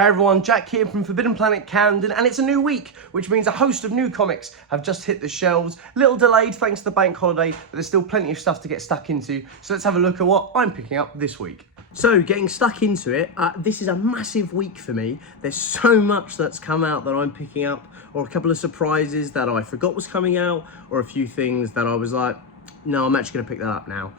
Hey everyone, Jack here from Forbidden Planet Camden, and it's a new week, which means a host of new comics have just hit the shelves. Little delayed thanks to the bank holiday, but there's still plenty of stuff to get stuck into, so let's have a look at what I'm picking up this week. So, getting stuck into it, this is a massive week for me. There's so much that's come out that I'm picking up, or a couple of surprises that I forgot was coming out, or a few things that I was like, no, I'm actually going to pick that up now.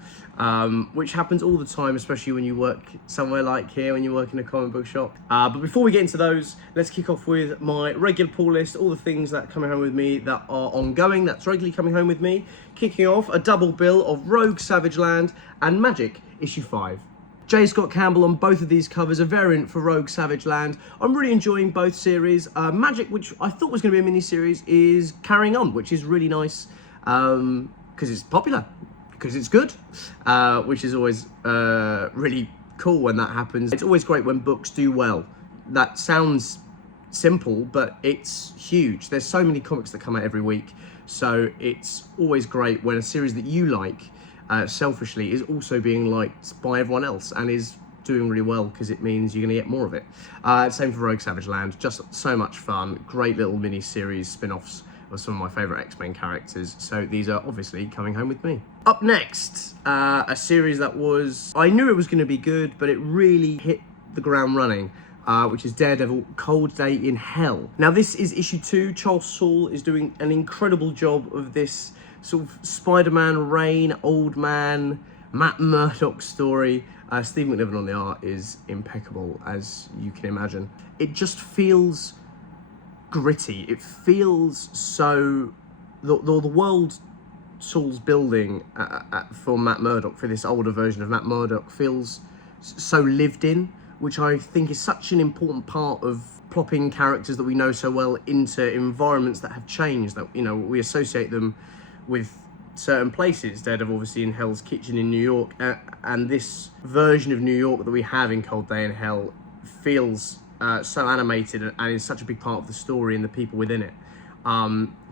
Which happens all the time, especially when you work somewhere like here, when you work in a comic book shop. But before we get into those, let's kick off with my regular pull list, all the things that are coming home with me that are ongoing, that's regularly coming home with me. Kicking off a double bill of Rogue Savage Land and Magic issue 5. J. Scott Campbell on both of these covers, a variant for Rogue Savage Land. I'm really enjoying both series. Magic, which I thought was going to be a mini-series, is carrying on, which is really nice because it's popular. Because it's good, which is always really cool when that happens. It's always great when books do well. That sounds simple, but it's huge. There's so many comics that come out every week, so it's always great when a series that you like, selfishly, is also being liked by everyone else and is doing really well, because it means you're going to get more of it. Same for Rogue Savage Land, just so much fun. Great little mini-series spin-offs of some of my favourite X-Men characters, so these are obviously coming home with me. Up next, a series that I knew it was going to be good, but it really hit the ground running, which is Daredevil Cold Day in Hell. Now this is issue 2. Charles Soule is doing an incredible job of this sort of Spider-Man, Reign, Old Man, Matt Murdock story. Steve McNiven on the art is impeccable, as you can imagine. It just feels gritty. It feels so... The world Soule's building for Matt Murdock, for this older version of Matt Murdock, feels so lived in, which I think is such an important part of plopping characters that we know so well into environments that have changed, that, you know, we associate them with certain places. Daredevil obviously in Hell's Kitchen in New York, and this version of New York that we have in Cold Day in Hell feels so animated and is such a big part of the story and the people within it.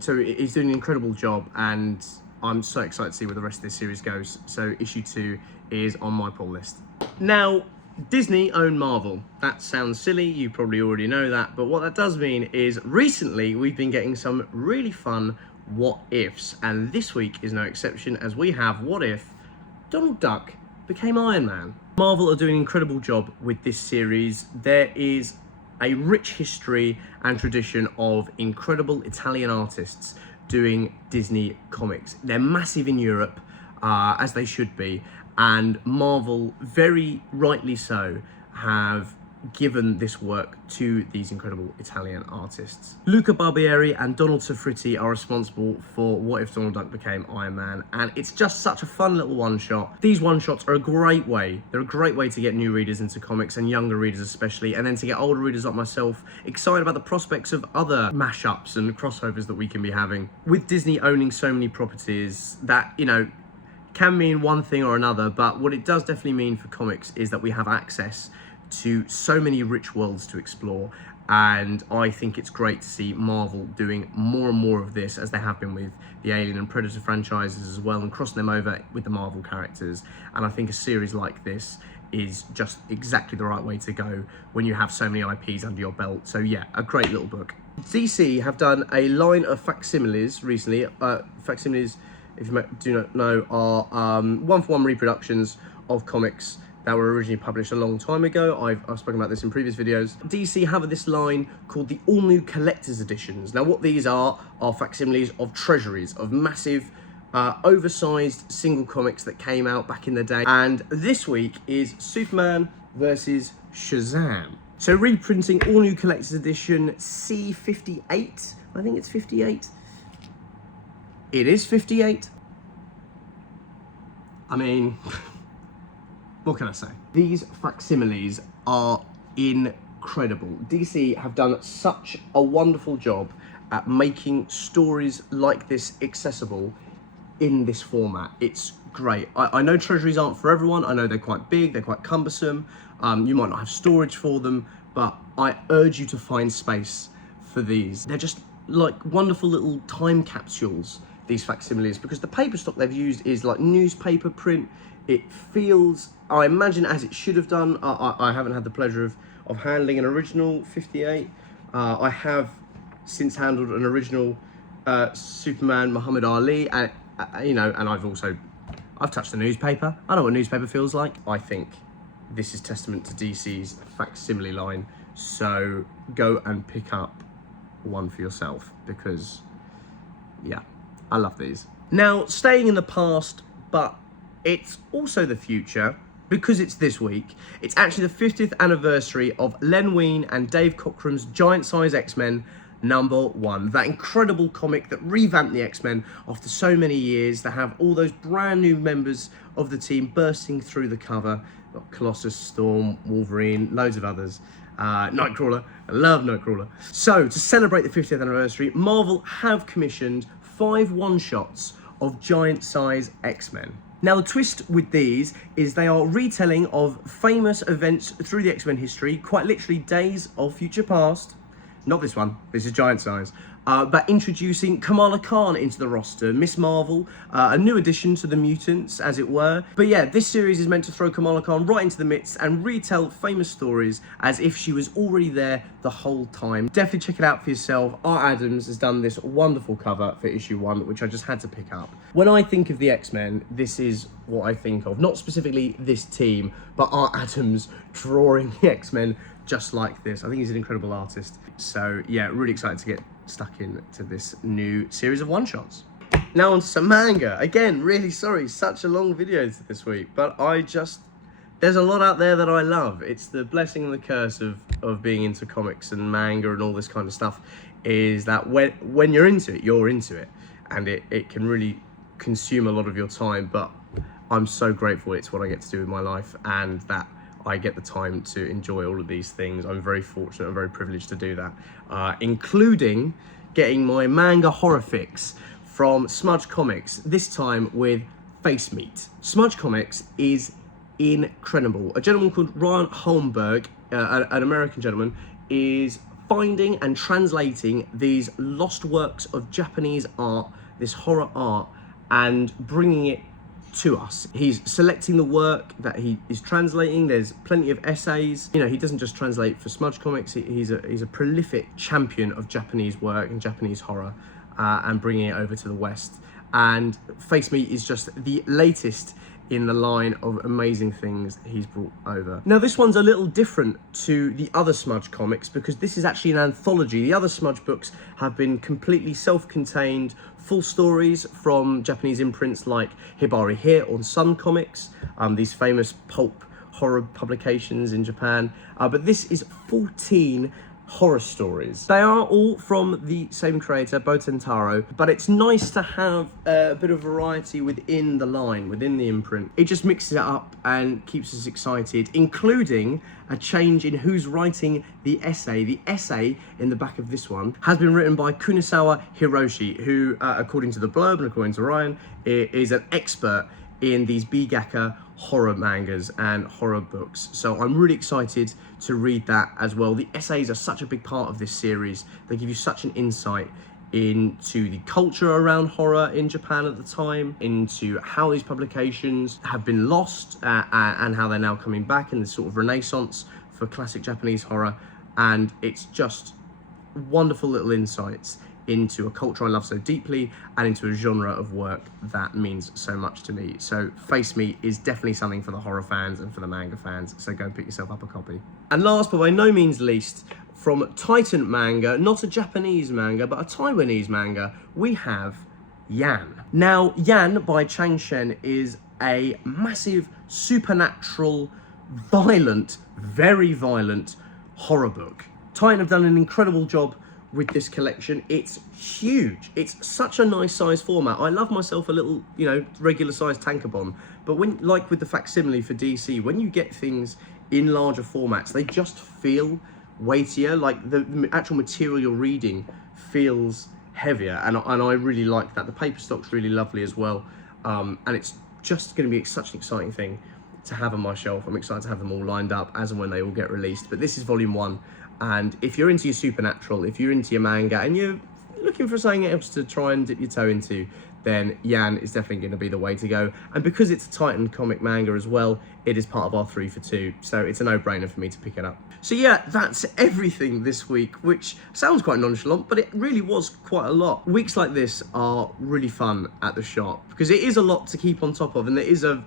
So he's doing an incredible job, and I'm so excited to see where the rest of this series goes. So issue 2 is on my pull list. Now, Disney own Marvel. That sounds silly, you probably already know that, but what that does mean is recently we've been getting some really fun what ifs, and this week is no exception, as we have what if Donald Duck became Iron Man. Marvel are doing an incredible job with this series. There is a rich history and tradition of incredible Italian artists doing Disney comics. They're massive in Europe, as they should be, and Marvel, very rightly so, have given this work to these incredible Italian artists. Luca Barbieri and Donald Sofriti are responsible for What If Donald Duck Became Iron Man, and it's just such a fun little one-shot. These one-shots are a great way. They're a great way to get new readers into comics, and younger readers especially, and then to get older readers like myself excited about the prospects of other mashups and crossovers that we can be having. With Disney owning so many properties, that, you know, can mean one thing or another, but what it does definitely mean for comics is that we have access to so many rich worlds to explore, and I think it's great to see Marvel doing more and more of this, as they have been with the Alien and Predator franchises as well, and crossing them over with the Marvel characters. And I think a series like this is just exactly the right way to go when you have so many IPs under your belt. So yeah, a great little book. DC have done a line of facsimiles recently. Facsimiles, if you do not know, are one-for-one reproductions of comics that were originally published a long time ago. I've spoken about this in previous videos. DC have this line called the all-new collector's editions. Now what these are facsimiles of treasuries, of massive, oversized single comics that came out back in the day. And this week is Superman versus Shazam. So reprinting all-new collector's edition C58, I think it's 58. It is 58. I mean... what can I say? These facsimiles are incredible. DC have done such a wonderful job at making stories like this accessible in this format. It's great. I know treasuries aren't for everyone. I know they're quite big, they're quite cumbersome. You might not have storage for them, but I urge you to find space for these. They're just like wonderful little time capsules, these facsimiles, because the paper stock they've used is like newspaper print. It feels, I imagine, as it should have done. I haven't had the pleasure of handling an original 58. I have since handled an original Superman Muhammad Ali, and you know, and I've touched the newspaper. I know what newspaper feels like. I think this is testament to DC's facsimile line. So go and pick up one for yourself, because yeah, I love these. Now, staying in the past, but it's also the future, because it's this week. It's actually the 50th anniversary of Len Wein and Dave Cockrum's Giant Size X-Men #1. That incredible comic that revamped the X-Men after so many years, to have all those brand new members of the team bursting through the cover. Got Colossus, Storm, Wolverine, loads of others. Nightcrawler, I love Nightcrawler. So, to celebrate the 50th anniversary, Marvel have commissioned 5 one-shots of Giant Size X-Men. Now, the twist with these is they are retelling of famous events through the X-Men history, quite literally Days of Future Past. Not this one, this is Giant Size. But introducing Kamala Khan into the roster, Miss Marvel, a new addition to the mutants, as it were. But yeah, this series is meant to throw Kamala Khan right into the midst and retell famous stories as if she was already there the whole time. Definitely check it out for yourself. Art Adams has done this wonderful cover for issue 1, which I just had to pick up. When I think of the X-Men, this is what I think of. Not specifically this team, but Art Adams drawing the X-Men just like this. I think he's an incredible artist. So yeah, really excited to get stuck into this new series of one-shots. Now on to some manga. Again, really sorry, such a long video this week, but there's a lot out there that I love. It's the blessing and the curse of being into comics and manga and all this kind of stuff, is that when you're into it, and it can really consume a lot of your time, but I'm so grateful it's what I get to do with my life, and that I get the time to enjoy all of these things. I'm very fortunate and very privileged to do that, including getting my manga horror fix from Smudge Comics, this time with Face Meat. Smudge Comics is incredible. A gentleman called Ryan Holmberg, an American gentleman, is finding and translating these lost works of Japanese art, this horror art, and bringing it to us. He's selecting the work that he is translating. There's plenty of essays. You know, he doesn't just translate for Smudge Comics. He's a prolific champion of Japanese work and Japanese horror, and bringing it over to the West. And Face Meat is just the latest in the line of amazing things he's brought over. Now, this one's a little different to the other Smudge comics because this is actually an anthology. The other Smudge books have been completely self-contained, full stories from Japanese imprints like Hibari Hit or Sun Comics, these famous pulp horror publications in Japan. But this is 14 horror stories. They are all from the same creator, Botentaro, but it's nice to have a bit of variety within the line, within the imprint. It just mixes it up and keeps us excited, including a change in who's writing the essay. The essay in the back of this one has been written by Kunasawa Hiroshi, who, according to the blurb and according to Ryan, is an expert in these B-Gakka horror mangas and horror books. So I'm really excited to read that as well. The essays are such a big part of this series. They give you such an insight into the culture around horror in Japan at the time, into how these publications have been lost and how they're now coming back in this sort of renaissance for classic Japanese horror. And it's just wonderful little insights into a culture I love so deeply and into a genre of work that means so much to me. So Face Me is definitely something for the horror fans and for the manga fans, so go and pick yourself up a copy. And last but by no means least, from Titan Manga, not a Japanese manga, but a Taiwanese manga, we have Yan. Now, Yan by Chang Shen is a massive, supernatural, violent, very violent horror book. Titan have done an incredible job with this collection. It's huge. It's such a nice size format. I love myself a little, regular size tankobon, but when, like with the facsimile for DC, when you get things in larger formats, they just feel weightier. Like the actual material you're reading feels heavier, and I really like that. The paper stock's really lovely as well, and it's just going to be such an exciting thing to have on my shelf. I'm excited to have them all lined up as and when they all get released. But this is volume 1. And if you're into your supernatural, if you're into your manga, and you're looking for something else to try and dip your toe into, then Yan is definitely going to be the way to go. And because it's a Titan comic manga as well, it is part of our 3 for 2. So it's a no-brainer for me to pick it up. So yeah, that's everything this week, which sounds quite nonchalant, but it really was quite a lot. Weeks like this are really fun at the shop because it is a lot to keep on top of, and there is a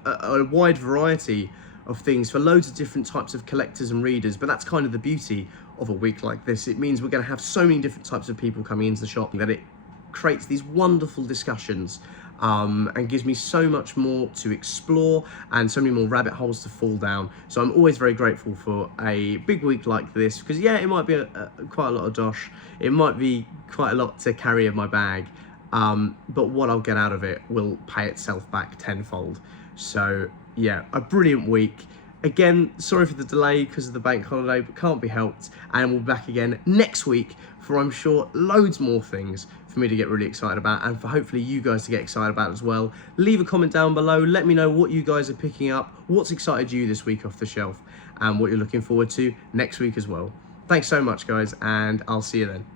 wide variety of things for loads of different types of collectors and readers, but that's kind of the beauty of a week like this. It means we're going to have so many different types of people coming into the shop that it creates these wonderful discussions and gives me so much more to explore and so many more rabbit holes to fall down. So I'm always very grateful for a big week like this, because yeah, it might be quite a lot of dosh, it might be quite a lot to carry in my bag, but what I'll get out of it will pay itself back tenfold. So yeah, a brilliant week. Again, sorry for the delay because of the bank holiday, but can't be helped. And we'll be back again next week for, I'm sure, loads more things for me to get really excited about, and for hopefully you guys to get excited about as well. Leave a comment down below. Let me know what you guys are picking up, what's excited you this week off the shelf, and what you're looking forward to next week as well. Thanks so much, guys, and I'll see you then.